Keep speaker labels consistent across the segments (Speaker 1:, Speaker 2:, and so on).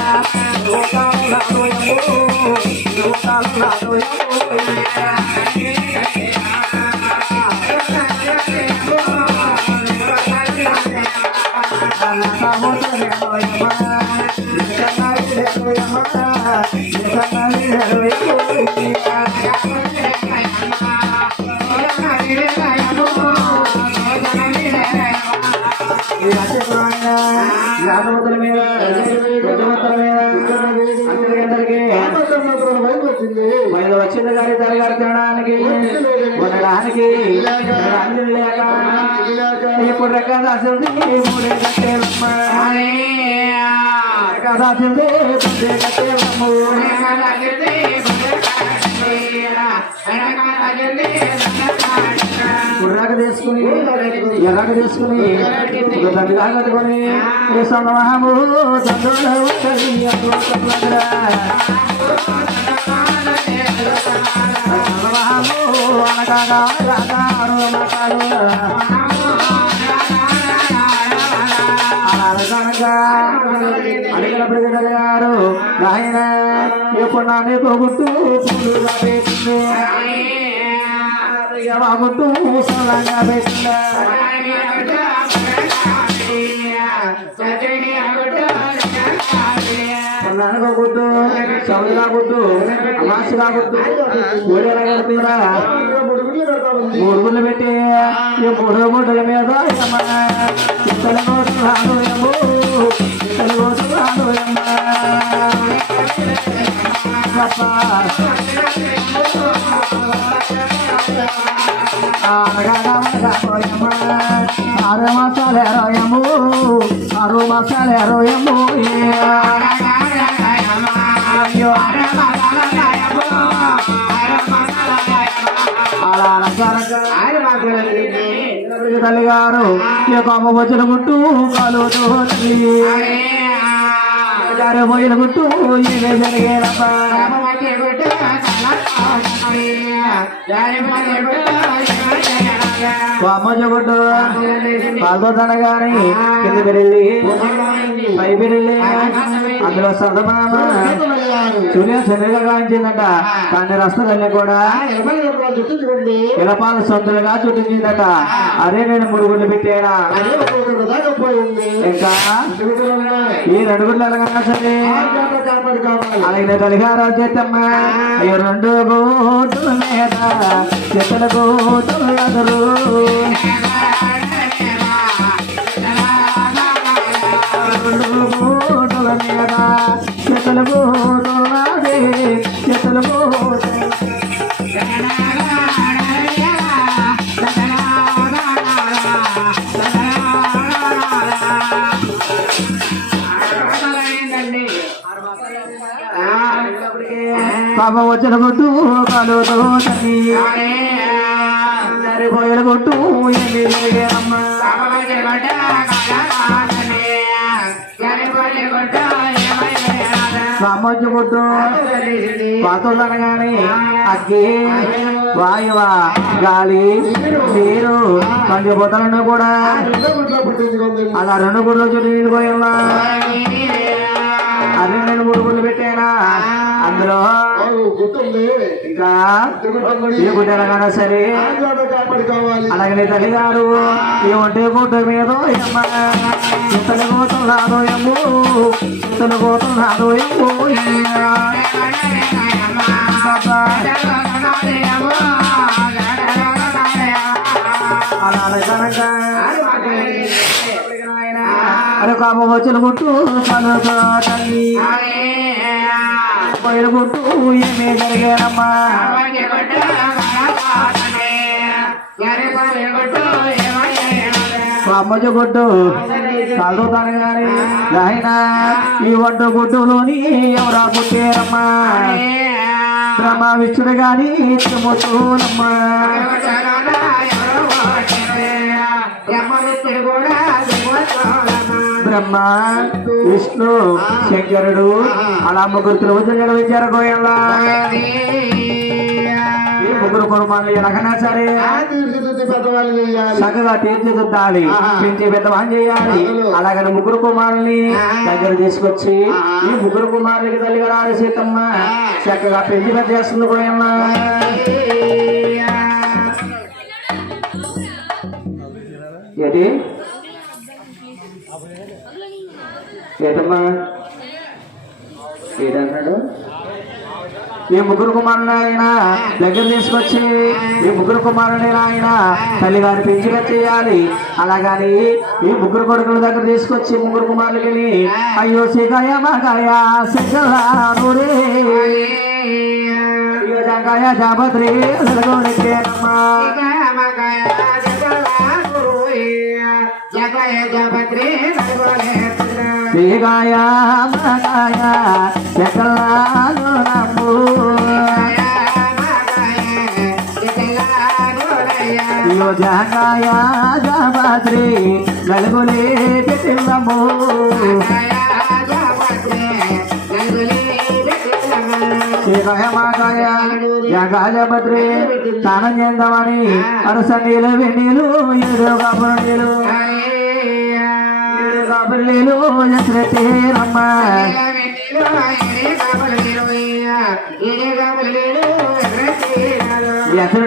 Speaker 1: Local, not no, no, no, no, not no, no, no ఇప్పుడు రకాల మూడే కట్టేలమ్మ రకాల అసలు మూడే కట్టేలమ్మ కుర్రాక తీసుకుని ఎలాగ తీసుకుని ఒక తండ్రిగా కట్టుకొని సమూహము సమూహము అనగా అడిగిన మతాలు అడిగినప్పుడు గారు నాయన ఎప్పుడు నానే పోగొట్టు పూలుగా పెట్టింది బాగుంటూ అమాసి కాకూడదు కోడేలా కడుతుందా మూడు పెట్టి ఈ మూడు గుడ్డల మీద చిత్తల కోసం రాను ఏమో ఆరు మాసాలు ఎరోయము ఆరు అయ్యో అలా తల్లి గారు ఈ వచ్చిన గుట్టు కాలు గారు పోయిన గుట్టు ఇవే జరిగేదమ్మా గుట్టు పాల్గొతాను గాని కింద పెరిగి పై పెరిగి అందులో సదమామ సూర్యం శనిగా కాంచిందట కానీ రస్తలన్నీ కూడా ఇలపాల సొంతలుగా చుట్టించిందట. అదే నేను మూడు గుడ్లు పెట్టానా? ఇంకా ఈ రెండు గుడ్లు ఎలాగన్నా సరే. అలాగే తలిగారా చేతమ్మా ఈ రెండు గోటు మీద చెత్తల గోటు ఎదురు. రెండు పాప వచ్చిన కొట్టు కాలుతో తల్లి కొట్టు ఏమి సామర్థ్య కొట్టు. పాతలు అనగానే అగ్గి వాయువ గాలి నీరు మంచి పంచభూతాలను కూడా అలా రెండు గుడ్లు చుట్టూ నీళ్ళు పోయాలా అది నేను మూడు గుడ్లు పెట్టానా? అందులో ఇంకా ఏ గుడ్డ ఎలాగైనా సరే అలాగే తల్లి గారు ఈ ఒంటి గుడ్డ మీద ఇంతని కోతం రాదో ఏమో ఇంతని కోతం రాదో ఏమో అలా అనగా అరే కామ వచ్చిన గుట్టు తల్లి. గుట్టు ఏమీ జరిగానమ్మా అమ్మజ గుడ్డు చదువుతాను గాని ఆయన ఈ ఒడ్డు గుడ్డులోని ఎవరా పుట్టారమ్మా? బ్రహ్మ విష్ణుడు గాని త్రిమూర్తులమ్మా. బ్రహ్మ విష్ణు శంకరుడు అలా ముగ్గురు త్రిభుజం నిర్వహించారు గోయల్లా. ముగ్గురు కుటుంబాలు ఎలాగైనా సరే చక్కగా తీర్చిదిద్దాలి పెంచి పెద్దవాన్ చేయాలి. అలాగని ముగ్గురు కుమారుల్ని దగ్గర తీసుకొచ్చి ఈ ముగ్గురు కుమారులకి తల్లిగా రాడు సీతమ్మ చక్కగా పెంచి పెద్ద చేస్తుంది కూడా? ఏంటి ఏటమ్మా ఏంటన్నాడు ఈ ముగ్గురు కుమారుని ఆయన దగ్గర తీసుకొచ్చి ఈ ముగ్గురు కుమారుని ఆయన తల్లిగారు పెంచి చేయాలి. అలాగని ఈ ముగ్గురు కొడుకుల దగ్గర తీసుకొచ్చి ముగ్గురు కుమారులకి అయ్యో సిగాయ మగాయ సిగలానురే అయ్యో జంగాయ జాబద్రి వెలగోనికేనమ్మా సిగాయ మగాయ సిగలాను నమ్ము జంగాయ జాబద్రి పెట్టిందము శివహమాగాయ జగాజపత్రి స్నానం చేద్దామని అరస నీళ్ళు వెన్నీళ్ళు నీళ్ళు ఏడు కబురు నీళ్ళు ఎత్తురమ్మ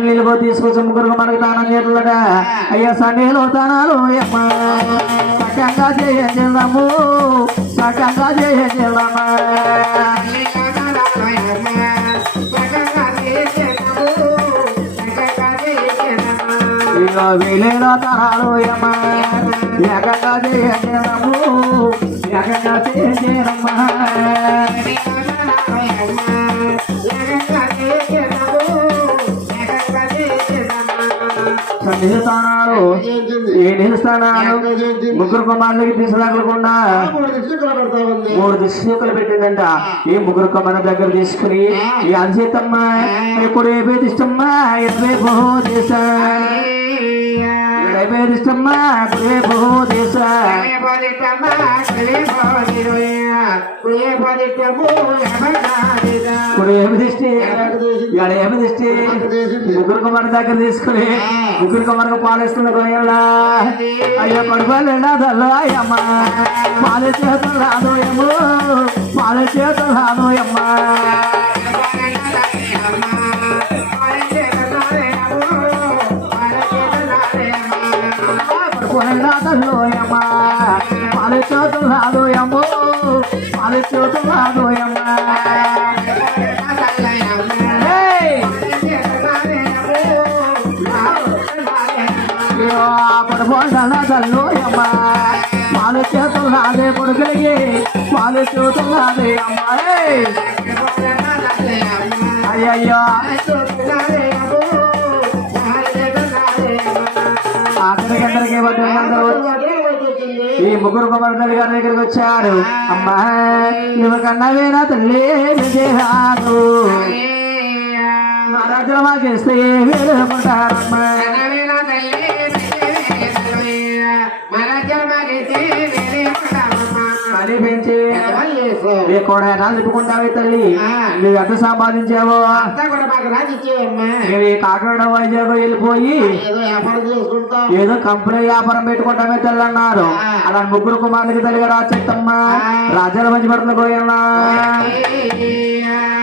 Speaker 1: నీళ్ళు పోయి తీసుకొచ్చి ముగ్గురు మనకు తానం చేతులట. అయ్యా సండేలో తానాలు అమ్మ సకంగా చేయ చేయండి సకంగా చేయ చేయండి తానాలు చేయండి సన్నిధి స్థానాలు ఏ నిలుస్తానాలు ముగ్గురు కుమారులకి తీసుకురాకుండా మూడు దిశకులు పెట్టిందంట. ఈ ముగ్గురు కుమారుల దగ్గర తీసుకుని ఈ అన్సీతమ్మ ఇప్పుడు ఏ పేరు ఇష్టమ్మా ఇరవై బహు దేశ. ఏ పేరు ఇష్టమ్మా ఇరవై బహు దేశ ఇప్పుడు ఏమి దిష్టి ఇక్కడ ఏమి దిష్టి ముగ్గురు కుమారు దగ్గర తీసుకుని ముగ్గురు కుమారుకు పాలిస్తున్న కొయ్యలా అయ్యో పాల చేతులు రాదు ఏమో పాల చేతులు రాదు అమ్మ కొడుకోలు దల్లో అమ్మ పాల చేతులు రాదు ఏమో. పాల చేతులు రాదే కొడుకులకి పాలు చేతులు రాదే అమ్మాయి అయ్యయ్యో! ముగ్గురు కుమారుడు గారి దగ్గరికి వచ్చాడు. అమ్మా నువ్వు కన్నవేనా తల్లి? విజయాలు మా రాజ్యం మాకేస్తే వేలుకుంటారమ్మా మళ్ళీ పెంచి ఏ కూడా తిప్పుకుంటావే తల్లి? నువ్వు ఎంత సంపాదించావో? ఈ కాకినాడ వైజాగ్ వెళ్ళిపోయి
Speaker 2: ఏదో
Speaker 1: కంపెనీ వ్యాపారం పెట్టుకుంటామే తల్లి అన్నారు. అలా ముగ్గురు కుమారులకి తల్లిగా రాచెత్తమ్మ రాజ్యాల మంచి పడుతుంది పోయినా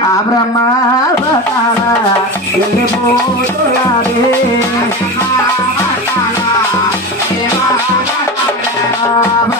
Speaker 1: ఆ బ్రహ్మ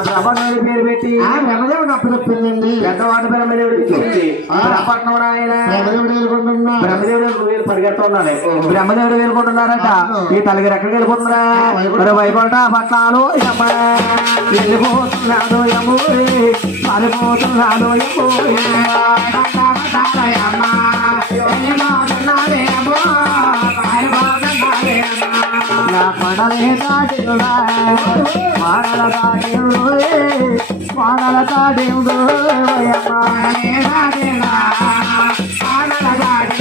Speaker 1: బ్రహ్మదేవుడి పేరు పెట్టి.
Speaker 2: ఆ బ్రహ్మదేవుడు
Speaker 1: పెద్దవాడి బ్రహ్మదేవుడికి
Speaker 2: ఆ.
Speaker 1: బ్రహ్మపట్నం ఆయన.
Speaker 2: బ్రహ్మదేవుడు వెళ్ళుకుంటున్నా
Speaker 1: బ్రహ్మదేవుడు వీళ్ళు పరిగెడుతున్నాడు బ్రహ్మదేవుడు వెళ్ళుకుంటున్నారట. ఈ తలగిరి ఎక్కడికి వెళ్ళిపోతున్నారా?
Speaker 2: వైకుంఠ-
Speaker 1: మరి వైకుంఠ పట్నాలు యమ్మ. వెళ్ళిపోతున్నాడు கடலை காட்டிடுள்ள மாடல காட்டியுள்ளே மாடல காட்டியுள்ளே மாடல காட்டியுள்ளே மாடல காட்டி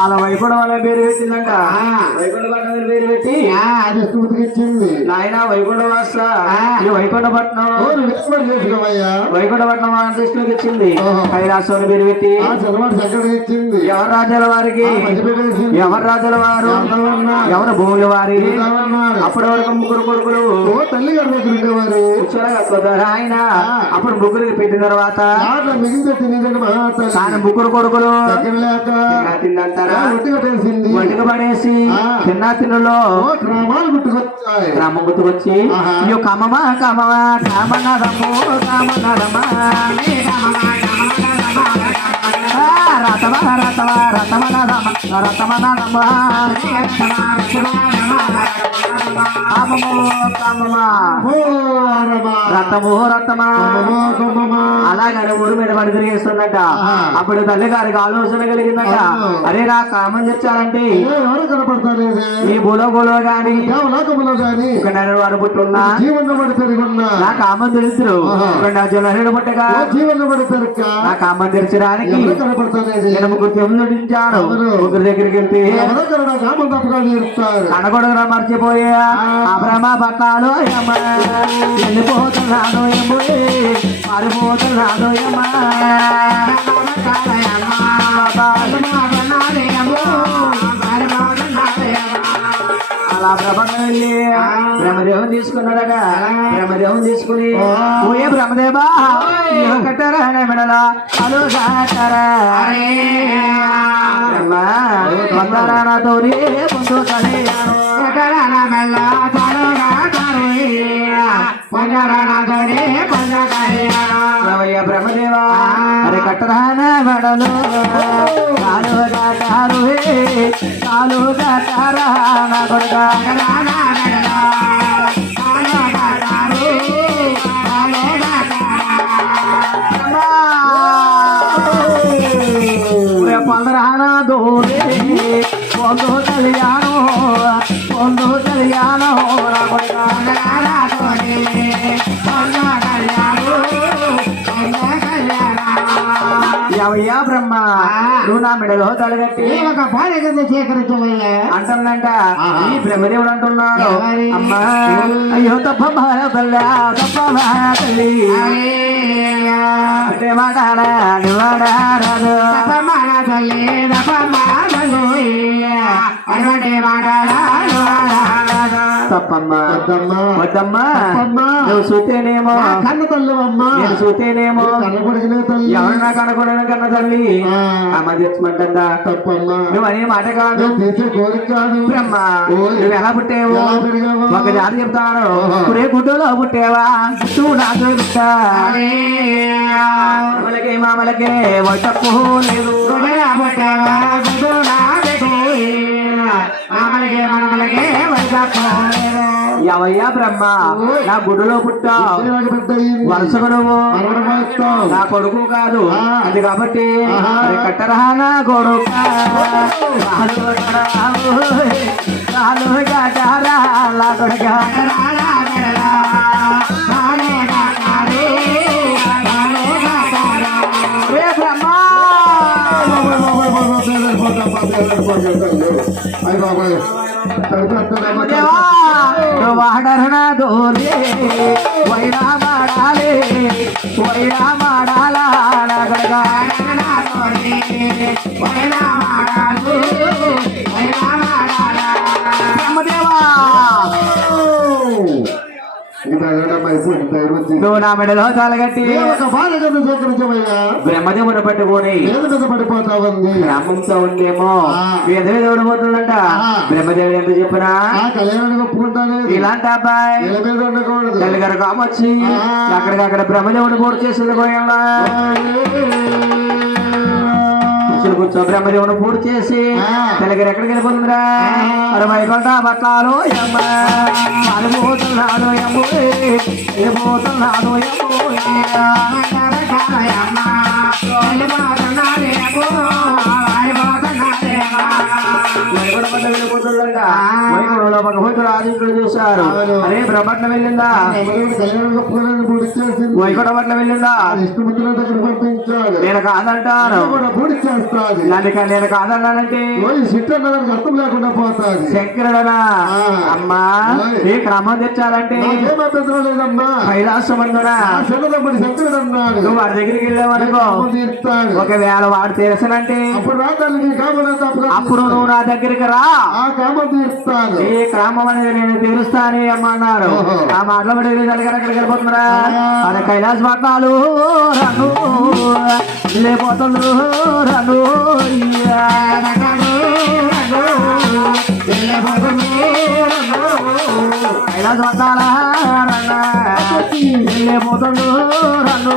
Speaker 1: అలా వైకుంఠం అనే పేరు పెట్టిందంట. వైకుంఠ అనే పేరు పెట్టి.
Speaker 2: ఆ, అది ఇచ్చింది
Speaker 1: నాయన వైకుంఠ వాస వైకుంఠపట్నం వైకుంఠపట్నం కృష్ణుడికి ఇచ్చింది
Speaker 2: ఓహో.
Speaker 1: కైలాసం పేరు పెట్టి.
Speaker 2: ఇచ్చింది
Speaker 1: ఎవరు రాజుల వారికి. ఎవరు రాజుల వారు?
Speaker 2: ఎవరు
Speaker 1: భూముల వారి. అప్పటి వరకు ముగ్గురు కొడుకులు.
Speaker 2: ఓ తల్లి గారి ఉండేవారు.
Speaker 1: ఆయన. అప్పుడు ముగ్గురికి పెట్టిన తర్వాత ముగ్గురు కొడుకులు తిందంటారా వంటికి పడేసి. తిన్నా తిన్నులో
Speaker 2: గ్రామాలు గుట్టుకొచ్చాయి
Speaker 1: రామ గుర్తుకొచ్చి. అయ్యో కమమా కమమా కామనరమా ఆ, రతమా రతమా రతమన రమ రతమన రమ రతము రతమా. అలాగని ఊరు మీద పడి తిరిగేస్తుందట. అప్పుడు తల్లి గారికి ఆలోచన కలిగిందట. అరే నా కామం తెచ్చారంటే ఈ గాని. ఒక నెల వారు పుట్టున్నా నా కామం తెలుసు అజులు పుట్టగా. నా కామం తెరచడానికి ముగ్గురు. ముగ్గురు దగ్గరికి వెళ్తే కనకొడగరా మర్చిపోయా ఆ. భ్రమ పట్టాలో ఏమ వెళ్ళిపోతున్నాను ఏమో మారిపోతున్నాను ఏమా అలా బ్రహ్మదేవం వెళ్ళి బ్రహ్మదేవం తీసుకున్నాడట. బ్రహ్మదేవం తీసుకుని ఓయే బ్రహ్మదేవా కట్టారా మెడలా మెడల అలు కట్టారా బ్రహ్మ వందరా నాతోని ముందు కలియాను రవయ్య బ్రహ్మదేవా. అరే కట్టరాన మెడలు కాలు కట్టారు కాలు కట్టారా నా కొడుక. నువ్వు నా మెడలో తలగట్టి
Speaker 2: ఒక భార్య కింద సేకరించవయ్యా
Speaker 1: అంటుందంట. ఈ బ్రహ్మదేవుడు అంటున్నాడు? అమ్మా అయ్యో తప్ప తల్లి తప్ప తల్లి అంటే మాటాడా నివాడారాదు తప్పమ్మా
Speaker 2: వద్దమ్మా
Speaker 1: వద్దమ్మా
Speaker 2: తప్పమ్మా.
Speaker 1: నువ్వు చూస్తేనేమో
Speaker 2: నా కన్న తల్లివమ్మా.
Speaker 1: నేను చూస్తేనేమో
Speaker 2: కన్న కొడుకునే తల్లి.
Speaker 1: ఎవరు కన్నా తల్లి. అమ్మ తెచ్చమంటుందా?
Speaker 2: తప్పమ్మా.
Speaker 1: నువ్వు అనే మాట కాదు.
Speaker 2: నువ్వు చేసే కోరిక కాదు.
Speaker 1: బ్రహ్మ. నువ్వు ఎలా పుట్టావు? ఒక జాతి చెప్తాను. ఇప్పుడే గుడ్డులో పుట్టావా? గుట్టు నాకు పుట్టా? మామలకే మామలకే వట్టప్పు లేదు. ఎవయ్యా బ్రహ్మ? నా గుడిలో పుట్టావు.
Speaker 2: పిల్లవాడి
Speaker 1: వరుసకు నువ్వు. నా కొడుకు కాదు. అది కాబట్టి
Speaker 2: ఆహా.
Speaker 1: కట్టరా నా కొడుకు రాలు వాడరణ దోలే వైరా మాడాలే వైరా మాడాలా నా నువ్వు నా మెడలో
Speaker 2: స్వీకరించవయ్యా
Speaker 1: బ్రహ్మదేవుని పట్టుకొని గ్రామంతో ఉందేమో. వేదమే ఓడిపోతుందంట. బ్రహ్మదేవుడు ఎంత చెప్పినా? ఇలాంటి అబ్బాయి
Speaker 2: నెల మీద ఉండకూడదు.
Speaker 1: తల్లిగారు కామొచ్చి. అక్కడికక్కడ బ్రహ్మదేవుడు పూర్తి చేసింది గోయంలో కూర్చో బ్రహ్మదేవుడు పూర్తి చేసి
Speaker 2: ఆ.
Speaker 1: తల్లిగారు ఎక్కడికి వెళ్ళిపోతుందిరా? మరి వైకుంఠ బట్లాలు మారిపోతున్నాడు చూశారు. అరే బ్రహ్మట్నం వెళ్ళిందా? వైకుంఠ పట్ల నేను కాదంటాను. నన్ను నేను కాదన్నానంటే
Speaker 2: అర్థం లేకుండా పోతాది
Speaker 1: శంకరుడనా. అమ్మా ఏ క్రమం తెచ్చాలంటే?
Speaker 2: శంకరుడు అన్నాడు
Speaker 1: నువ్వు వాడి దగ్గరికి వెళ్ళావనుకో. ఒకవేళ వాడు తెలుసనంటే
Speaker 2: అప్పుడు
Speaker 1: నువ్వు నా దగ్గరికి రా.
Speaker 2: ఆ కామం తీరుస్తాడు
Speaker 1: ఏ క్రమం అనేది నేను తెలుస్తానే అమ్మన్నారు.
Speaker 2: ఓహో.
Speaker 1: ఆ మాటలు పడి దగ్గర అక్కడికి వెళ్ళిపోతున్నారా అదే కైలాస పట్నాలు రను వెళ్ళిపోతుంది రను. కైలాస పట్నాల రన్న వెళ్ళిపోతుంది రను.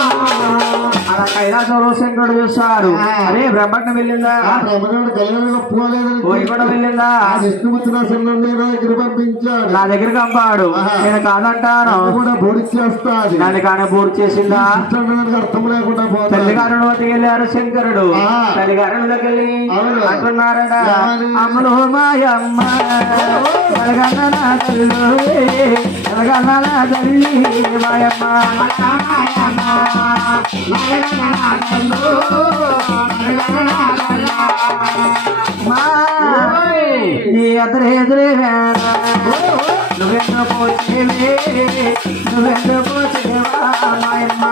Speaker 1: కైలాసంలో శంకరుడు చూస్తారు అరే బ్రహ్మట్నం వెళ్ళిందా? కోయికొండ వెళ్ళిందా?
Speaker 2: రాసిన దగ్గర పంపించాడు.
Speaker 1: నా దగ్గరికి పంపాడు. నేను కాదంటాను.
Speaker 2: కూడా పూడి చేస్తాది
Speaker 1: నన్ను కానీ పూర్తి చేసిందా?
Speaker 2: అర్థం లేకుండా
Speaker 1: వద్దకు వెళ్ళారు శంకరుడు
Speaker 2: ఆ.
Speaker 1: తల్లిగారుడికి వెళ్ళి. అంటున్నారట. మాయమ్మ. నా తల్లు నా తల్లి మాయమ్మ మా నీ ఎదురు ఎదురే వేళ నువ్వెందుకు పోచేవే నువ్వెందుకు పోచేవా మాయమ్మ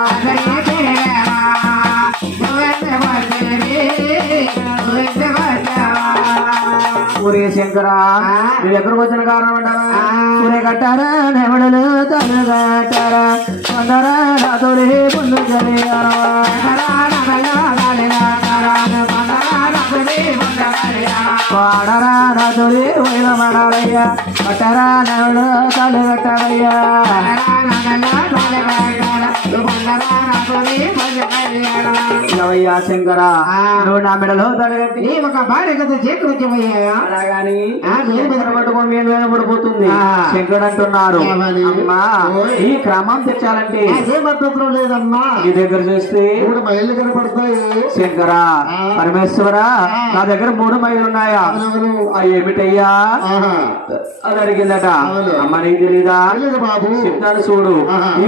Speaker 1: ఊరే శంకర. నువ్వు ఎక్కడికి వచ్చిన కారణం ఊరే కట్టారా? నెమడలు తల్లు కట్టారా కొందరా రాతోడే పుండు వాడరా రాతోడే వైల మడాలయ్యా కట్టారా? నెమడు తల్లు కట్టారయ్యా ఇలవయ్యా శంకర నువ్వు నా మెడలో తడగట్టి
Speaker 3: ఒక భార్య చేకరించమయ్యా
Speaker 1: అలాగాని నిద్ర పట్టుకొని పడిపోతుంది. శంకరుడు అంటున్నారు? అమ్మా. ఈ క్రమం తెచ్చాలంటే
Speaker 2: లేదమ్మా
Speaker 1: నీ దగ్గర చూస్తే
Speaker 2: మూడు మైళ్ళు కనపడతాయి
Speaker 1: శంకర. పరమేశ్వర నా దగ్గర మూడు మైలు ఉన్నాయా ఏమిటయ్యా. అని అడిగిందట. అమ్మ నీకు తెలీదా
Speaker 2: బాబు
Speaker 1: చెప్తాను చూడు. ఈ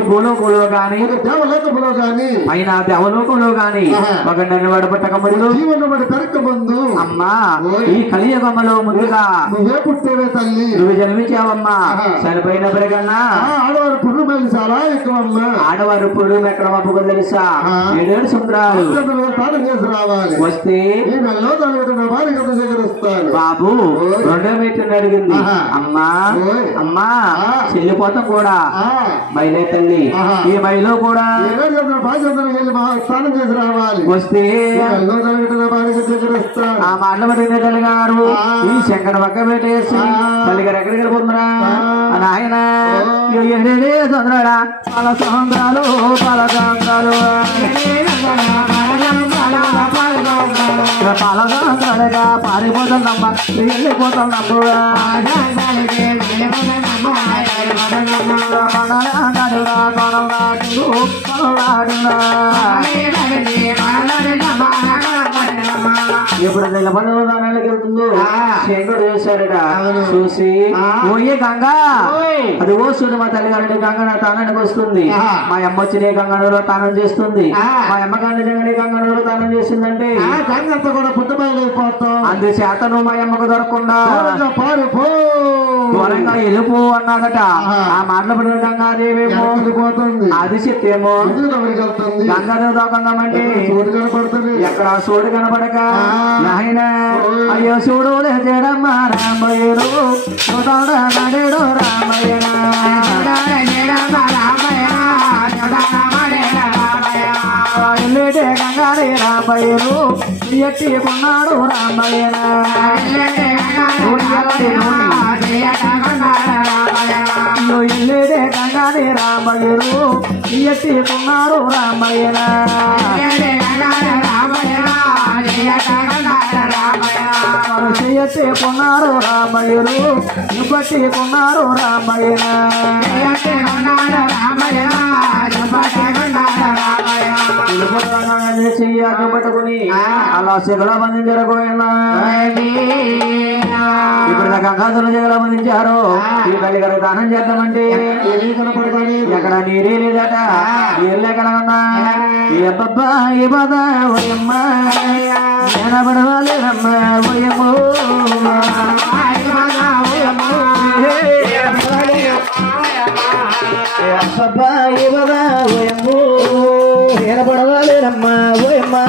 Speaker 1: గాని
Speaker 2: ఒక దేవలోకములో గాని
Speaker 1: పైన దేవలోకంలో గాని
Speaker 2: ఆహా.
Speaker 1: ఒక నన్ను వడపట్టక ముందు
Speaker 2: జీవన పెరక ముందు
Speaker 1: అమ్మా. ఈ కలియుగంలో ముందుగా
Speaker 2: నువ్వే పుట్టేవే తల్లి
Speaker 1: నువ్వు జన్మించావమ్మా. చనిపోయినప్పటికన్నా
Speaker 2: ఆడవారు పుర్రు
Speaker 1: ఆడవారు పొడు ఎక్కడ పంపుకో తెలుసా. ఏడేడు సుందరాలు
Speaker 2: రావాలి
Speaker 1: వస్తే బాబు. రెండో మీటర్ అడిగింది
Speaker 2: ఆహా.
Speaker 1: అమ్మా
Speaker 2: ఓయ్.
Speaker 1: అమ్మా
Speaker 2: ఆ.
Speaker 1: చెల్లిపోతాం కూడా
Speaker 2: ఆ,
Speaker 1: మైలే తల్లి
Speaker 2: ఆహా.
Speaker 1: ఈ మైలో కూడా
Speaker 2: వెళ్ళి స్నానం చేసి రావాలి
Speaker 1: వస్తే ఆ మాటలు గారు
Speaker 2: ఆ.
Speaker 1: ఈ శంకర పక్క పెట్టేసి
Speaker 2: ఆ.
Speaker 1: తల్లి గారు ఎక్కడికి వెళ్ళిపోతున్నారా
Speaker 2: ఆ.
Speaker 1: నాయన తొందరడా పల సంద్రాలు పల సంద్రాలు పల సంద్రాలుగా పారిపోతుందమ్మా వెళ్ళిపోతుందమ్మా కొనలాడు కొనలాడురా ఎప్పుడు నిలబడి దానానికి వెళ్తుందో? శంకరుడు చూశాడట.
Speaker 3: అవును.
Speaker 1: చూసి. ఓయే గంగా. అది వస్తుంది మా తల్లిగారి గంగ నా తానానికి వస్తుంది. మా అమ్మ వచ్చి నీ గంగలో తానం చేస్తుంది. మా అమ్మగారి నిజంగా నీ గంగలో తానం చేసిందంటే.
Speaker 2: గంగంతా కూడా పుట్టబయలైపోతాం
Speaker 1: అందుచేత నువ్వు మా అమ్మకు దొరకకుండా
Speaker 2: దూరంగా పారిపో
Speaker 1: దూరంగా వెళ్ళిపో అన్నాడట. ఆ మాటలు పడిన
Speaker 2: ఎక్కడికి పోతుంది?
Speaker 1: అది చెప్తేమో
Speaker 2: చోటు కనపడుతుంది?
Speaker 1: ఎక్కడ సూడు కనపడక. నాయన అయ్యో చూడు లేచేడమ్మ రామయ్యడు చూడాడ నడేడు రామయ్యన. ఎల్లేటే రామయ్యడు ఎట్టి కొన్నాడు రామయ్యన. అయ్యో ఎల్లేటే రామయ్యడు ఎట్టి కొన్నాడు రామయ్యన. చెయ్యట్టి కొన్నారు రామయ్యరు బట్టి కొన్నారు రామయ్యన. చెయ్యాన్ని పట్టుకుని అలా శిగల మంది జరగోయినా ఇప్పుడు గంగాధుల జగల బంధించారు ఈ తల్లి గారి దానం చేద్దామంటే ఎక్కడ నీరే లేదట ఎక్కడ ఉన్నా ఏ అబ్బబ్బా ఏ బాధ ఓయమ్మ నేనబడవాలేనమ్మ ఓయమ్మో ఏ అబ్బబ్బా ఏ బాధ ఓయమ్మో నేను పడవాలేనమ్మా ఓయమ్మా.